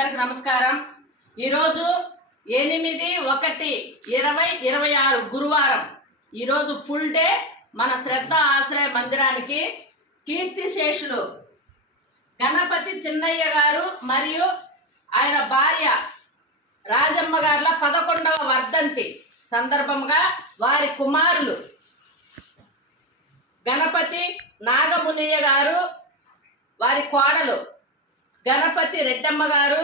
అందరికి నమస్కారం। ఈరోజు 8/1/2026 గురువారం। ఈరోజు ఫుల్ డే మన శ్రద్ధ ఆశ్రయ మందిరానికి కీర్తిశేషులు గణపతి చిన్నయ్య గారు మరియు ఆయన భార్య రాజమ్మ గార్ల 11వ వర్ధంతి సందర్భంగా వారి కుమారులు గణపతి నాగమునియ్య గారు, వారి కోడలు గణపతి రెడ్డమ్మ గారు,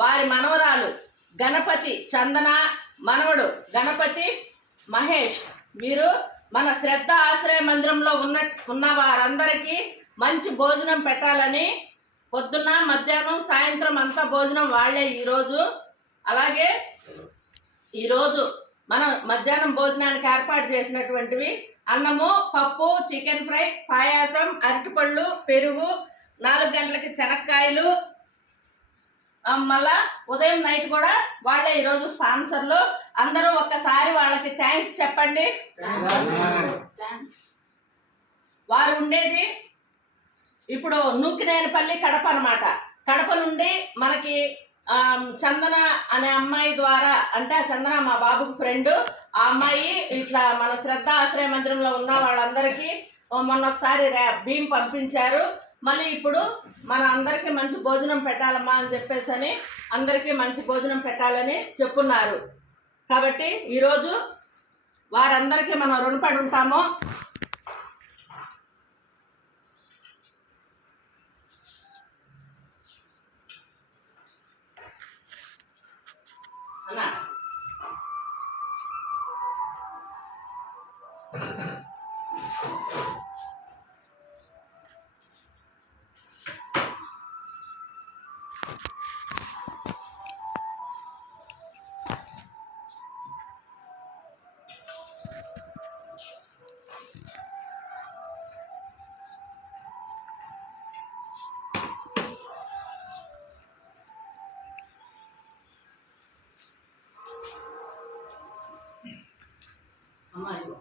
వారి మనవరాలు గణపతి చందన, మనవడు మహేష్ వీరు మన శ్రద్ధ ఆశ్రయ మందిరంలో ఉన్న వారందరికీ మంచి భోజనం పెట్టాలని పొద్దున్న మధ్యాహ్నం సాయంత్రం అంతా భోజనం వాళ్ళే ఈరోజు। అలాగే ఈరోజు మనం మధ్యాహ్నం భోజనానికి ఏర్పాటు చేసినటువంటివి అన్నము, పప్పు, చికెన్ ఫ్రై, పాయాసం, అరటిపళ్ళు, పెరుగు, 4 గంటలకి చెనక్కాయలు, మళ్ళా ఉదయం నైట్ కూడా వాళ్ళే ఈరోజు స్పాన్సర్లు। అందరూ ఒక్కసారి వాళ్ళకి థ్యాంక్స్ చెప్పండి। వారు ఉండేది ఇప్పుడు నూకినేనిపల్లి కడప అన్నమాట। కడప నుండి మనకి చందన అనే అమ్మాయి ద్వారా, అంటే ఆ చందన మా బాబుకు ఫ్రెండ్, ఆ అమ్మాయి ఇట్లా మన శ్రద్ధ ఆశ్రయ మందిరంలో ఉన్న వాళ్ళందరికీ మొన్న ఒకసారి బియ్యం పంపించారు। మళ్ళీ ఇప్పుడు మన అందరికీ మంచి భోజనం పెట్టాలమ్మా అని చెప్పేసి అందరికీ మంచి భోజనం పెట్టాలని చెప్పున్నారు। కాబట్టి ఈరోజు వారందరికీ మనం రుణపడి ఉంటాము। అన్నా అమ్మాయిగో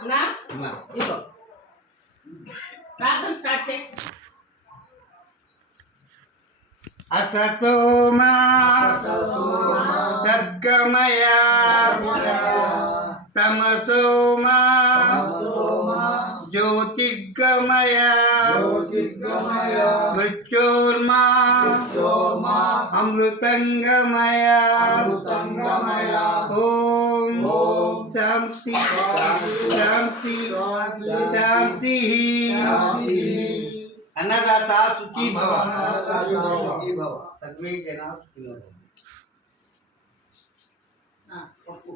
అన్నా ఇగో ప్రార్థన స్టార్ట్ చేయి। असतो मा सद्गमय तमसो मा ज्योतिर्गमय मृत्योर्मा अमृतंगमय ओम शांति शांति शांति। अन्नदाता सुखी भव, सर्वे जना सुखिनो भव। పప్పు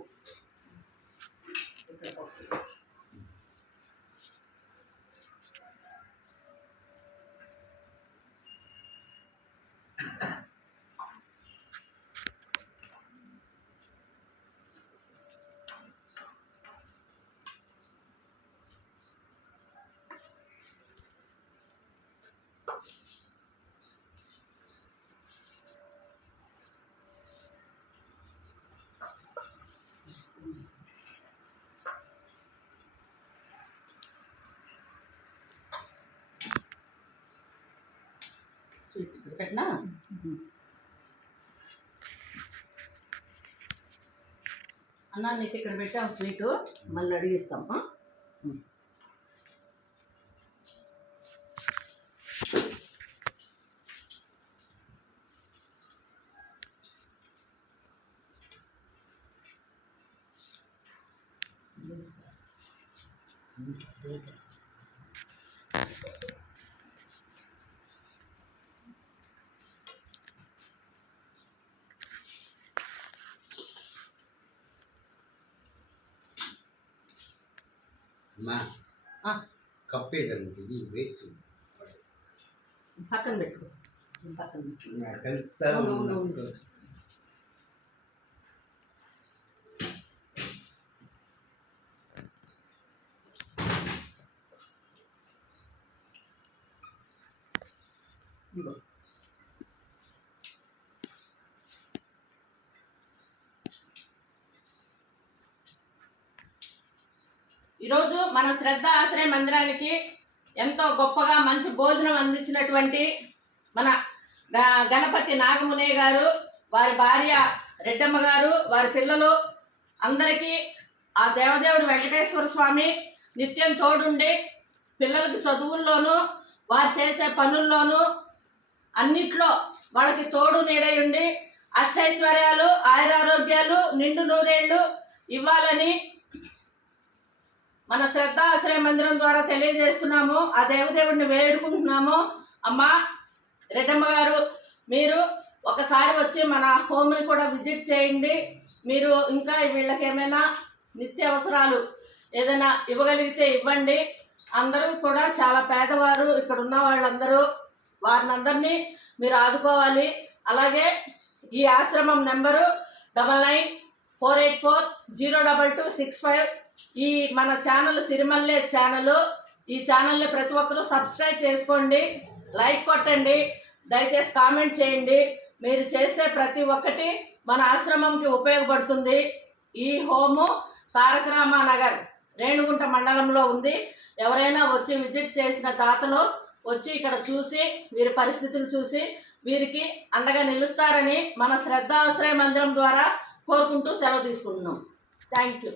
స్వీట్ పెట్టినా అన్నా నీకు ఇక్కడ పెట్టాం స్వీటు, మళ్ళీ అడిగిస్తాం। కప్పేదానికి వేస్ట్ పక్కన పెట్టుకో, పక్కన ఈరోజు మన శ్రద్ధ ఆశ్రయ మందిరానికి ఎంతో గొప్పగా మంచి భోజనం అందించినటువంటి మన గణపతి నాగమునయ్య గారు, వారి భార్య రెడ్డమ్మ గారు, వారి పిల్లలు అందరికీ ఆ దేవదేవుడు వెంకటేశ్వర స్వామి నిత్యం తోడుండి పిల్లలకి చదువుల్లోనూ వారు చేసే పనుల్లోనూ అన్నిట్లో వాళ్ళకి తోడు నీడై ఉండి అష్టైశ్వర్యాలు ఆయురారోగ్యాలు నిండు నూరేళ్ళు ఇవ్వాలని మన శ్రద్ధ ఆశ్రయ మందిరం ద్వారా తెలియజేస్తున్నాము. ఆ దేవదేవుడిని వేడుకుంటున్నాము. అమ్మా రెడ్డమ్మ గారు, మీరు ఒకసారి వచ్చి మన హోమ్ని కూడా విజిట్ చేయండి. మీరు ఇంకా వీళ్ళకి ఏమైనా నిత్య అవసరాలు ఏదైనా ఇవ్వగలిగితే ఇవ్వండి. అందరూ కూడా చాలా పేదవారు ఇక్కడ ఉన్న వాళ్ళందరూ, వారిని అందరినీ మీరు ఆదుకోవాలి. అలాగే ఈ ఆశ్రమం నెంబరు 9948402265. ఈ మన ఛానల్ సిరిమల్లె ఛానల్. ఈ ఛానల్ని ప్రతి ఒక్కరూ సబ్స్క్రైబ్ చేసుకోండి, లైక్ కొట్టండి, దయచేసి కామెంట్ చేయండి. మీరు చేసే ప్రతి ఒక్కటి మన ఆశ్రమంకి ఉపయోగపడుతుంది. ఈ హోము తారక రామానగర్ రేణుగుంట మండలంలో ఉంది. ఎవరైనా వచ్చి విజిట్ చేసిన దాతలు వచ్చి ఇక్కడ చూసి వీరి పరిస్థితులు చూసి వీరికి అండగా నిలుస్తారని మన శ్రద్ధ ఆశ్రయ మందిరం ద్వారా కోరుకుంటూ సెలవు తీసుకుంటున్నాం. Thank you.